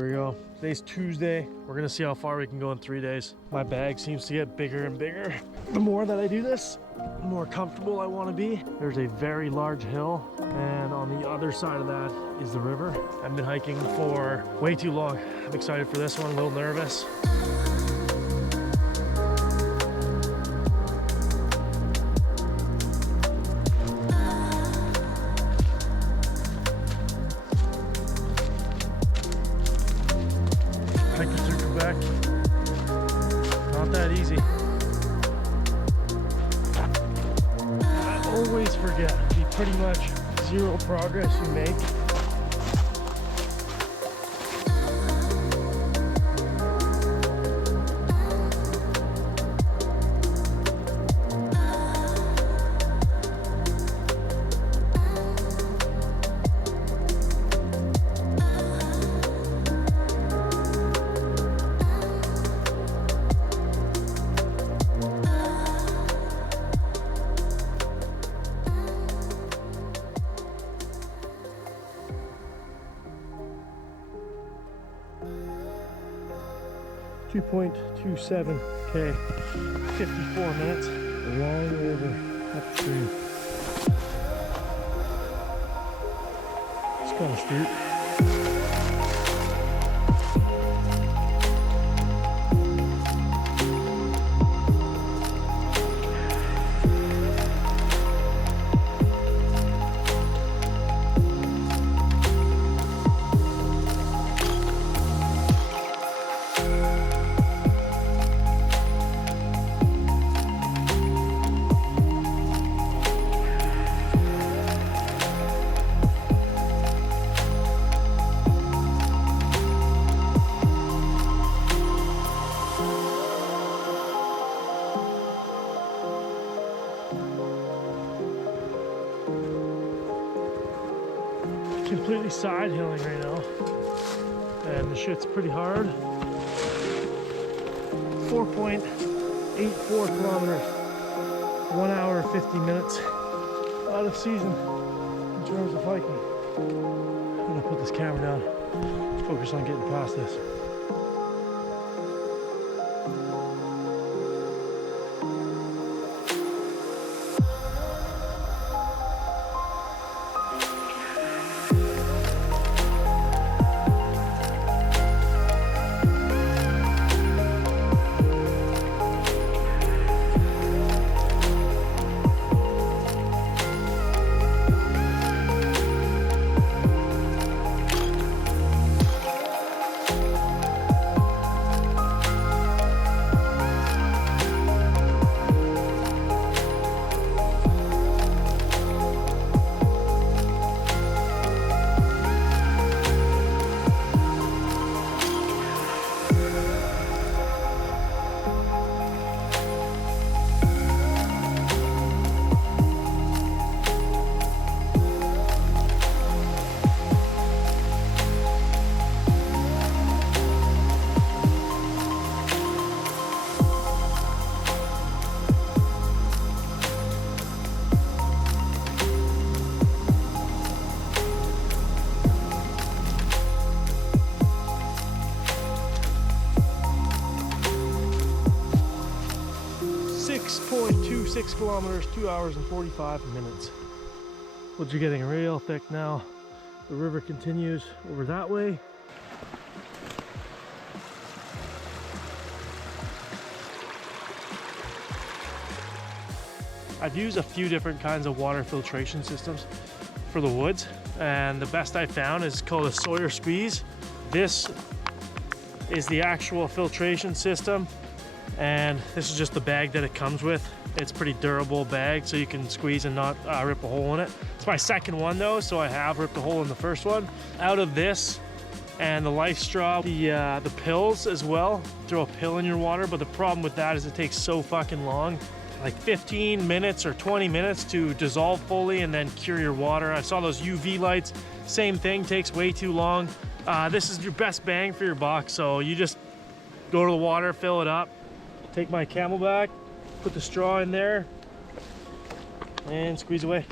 Here we go. Today's Tuesday. We're gonna see how far we can go in 3 days. My bag seems to get bigger and bigger. The more that I do this, the more comfortable I want to be. There's a very large hill, and on the other side of that is the river. I've been hiking for way too long. I'm excited for this one, a little nervous. Hiking through Quebec, not that easy. I always forget the pretty much zero progress you make. 2.27K, 54 minutes, long river upstream. It's kind of steep. Completely side hilling right now, and the shit's pretty hard. 4.84 kilometers, 1 hour 50 minutes, out of season in terms of hiking. I'm gonna put this camera down, focus on getting past this. .26 kilometers, 2 hours and 45 minutes. Woods are getting real thick now. The river continues over that way. I've used a few different kinds of water filtration systems for the woods, and the best I found is called a Sawyer squeeze. This is the actual filtration system, and this is just the bag that it comes with. It's a pretty durable bag, so you can squeeze and not rip a hole in it. It's my second one though, so I have ripped a hole in the first one. Out of this and the Life Straw, the pills as well. Throw a pill in your water, but the problem with that is it takes so fucking long. Like 15 minutes or 20 minutes to dissolve fully and then cure your water. I saw those UV lights, same thing, takes way too long. This is your best bang for your buck, so you just go to the water, fill it up, take my Camelback, put the straw in there, and squeeze away.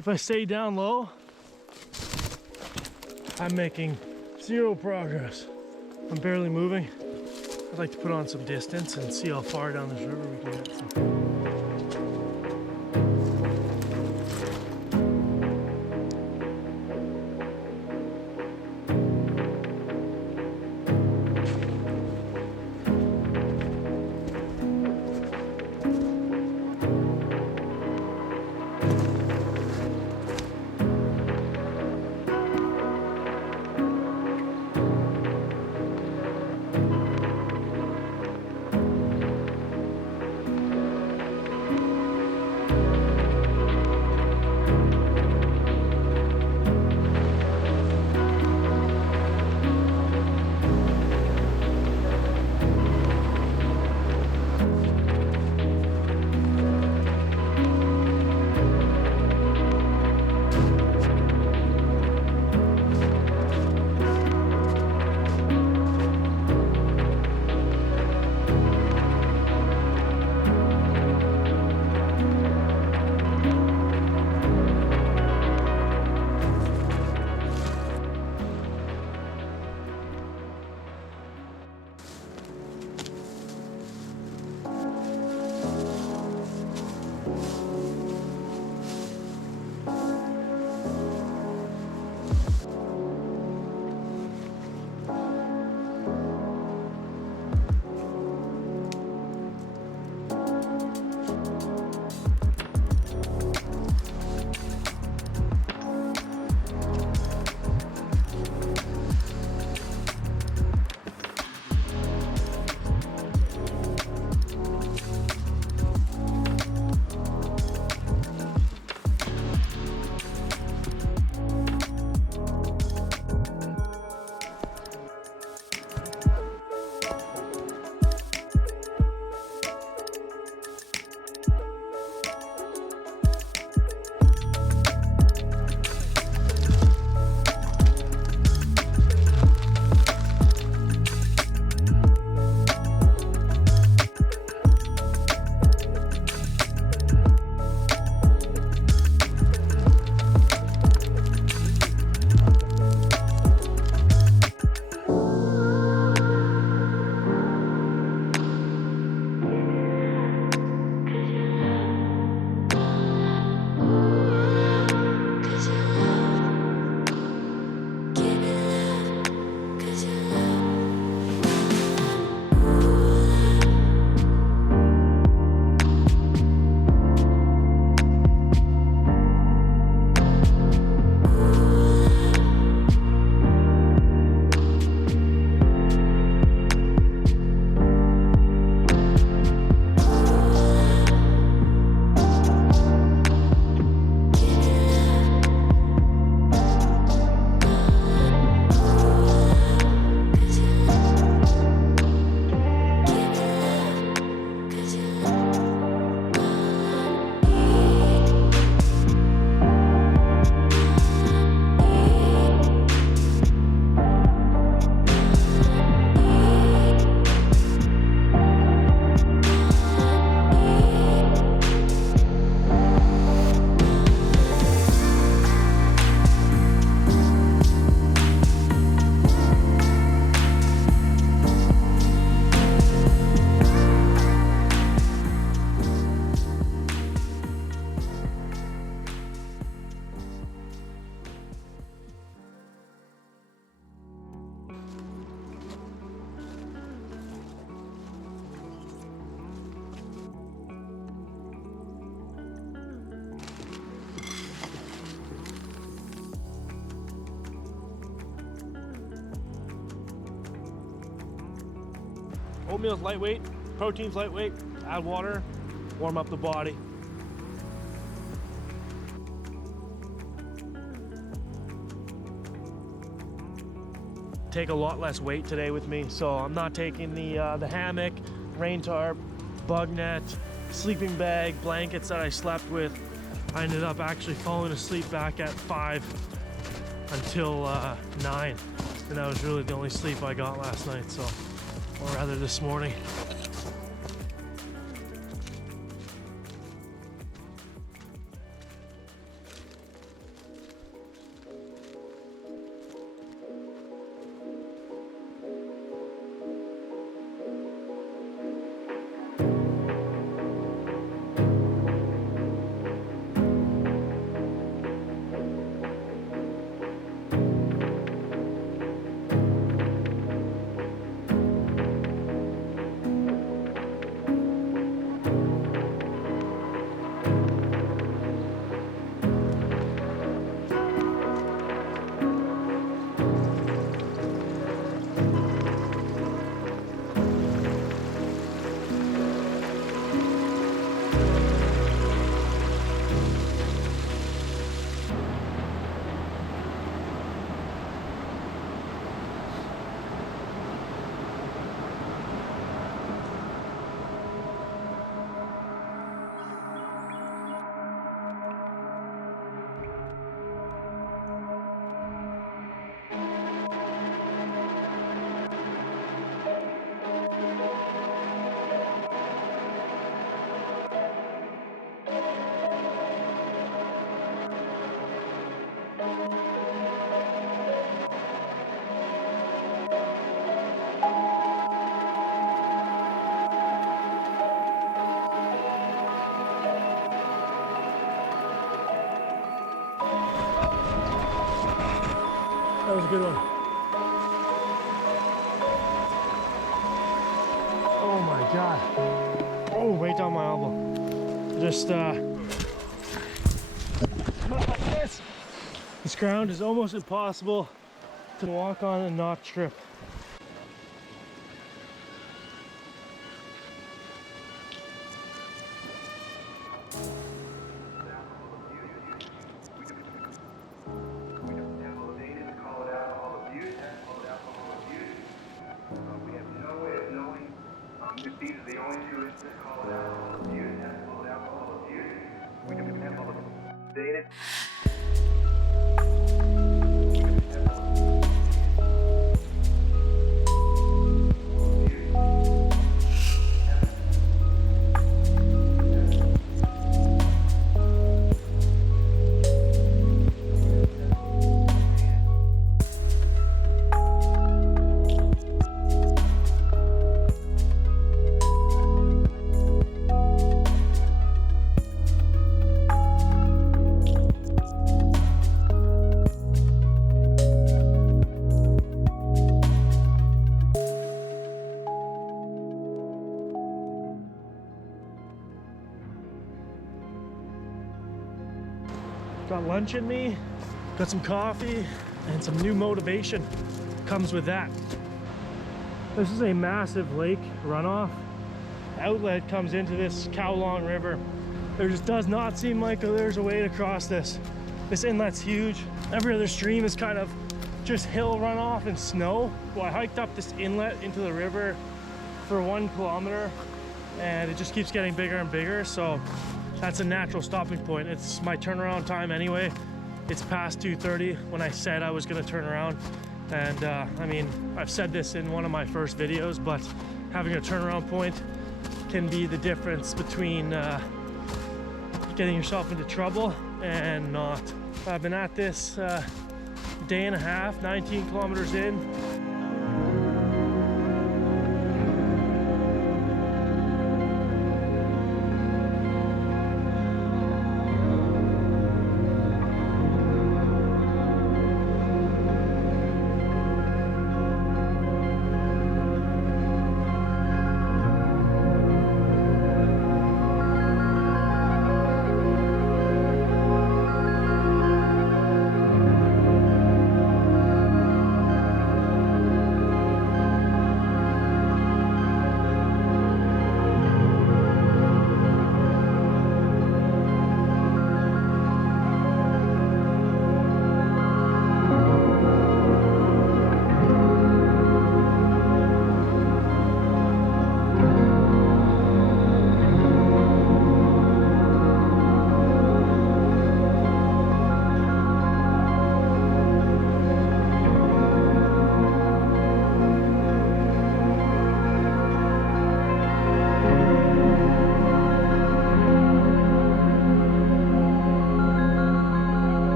If I stay down low, I'm making Zero progress. I'm barely moving. I'd like to put on some distance and see how far down this river we can get. Oatmeal's lightweight, protein's lightweight, add water, warm up the body. Take a lot less weight today with me, so I'm not taking the hammock, rain tarp, bug net, sleeping bag, blankets that I slept with. I ended up actually falling asleep back at 5 until 9, and that was really the only sleep I got last night, so, or rather this morning. was a good one. Oh my God. Oh, right down my elbow. Just, this ground is almost impossible to walk on and not trip. These are the only two instances called alcohol abuse, alcohol, alcohol abuse. We can have all of them. Dated. Got lunch in me, got some coffee, and some new motivation comes with that. This is a massive lake runoff. The outlet comes into this Kowloon River. There just does not seem like there's a way to cross this. This inlet's huge. Every other stream is kind of just hill runoff and snow. Well, I hiked up this inlet into the river for 1 kilometer and it just keeps getting bigger and bigger. So that's a natural stopping point. It's my turnaround time anyway. It's past 2:30 when I said I was gonna turn around. And I mean, I've said this in one of my first videos, but having a turnaround point can be the difference between getting yourself into trouble and not. I've been at this day and a half, 19 kilometers in.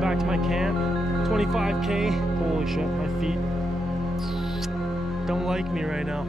Back to my camp, 25K. Holy shit, my feet don't like me right now.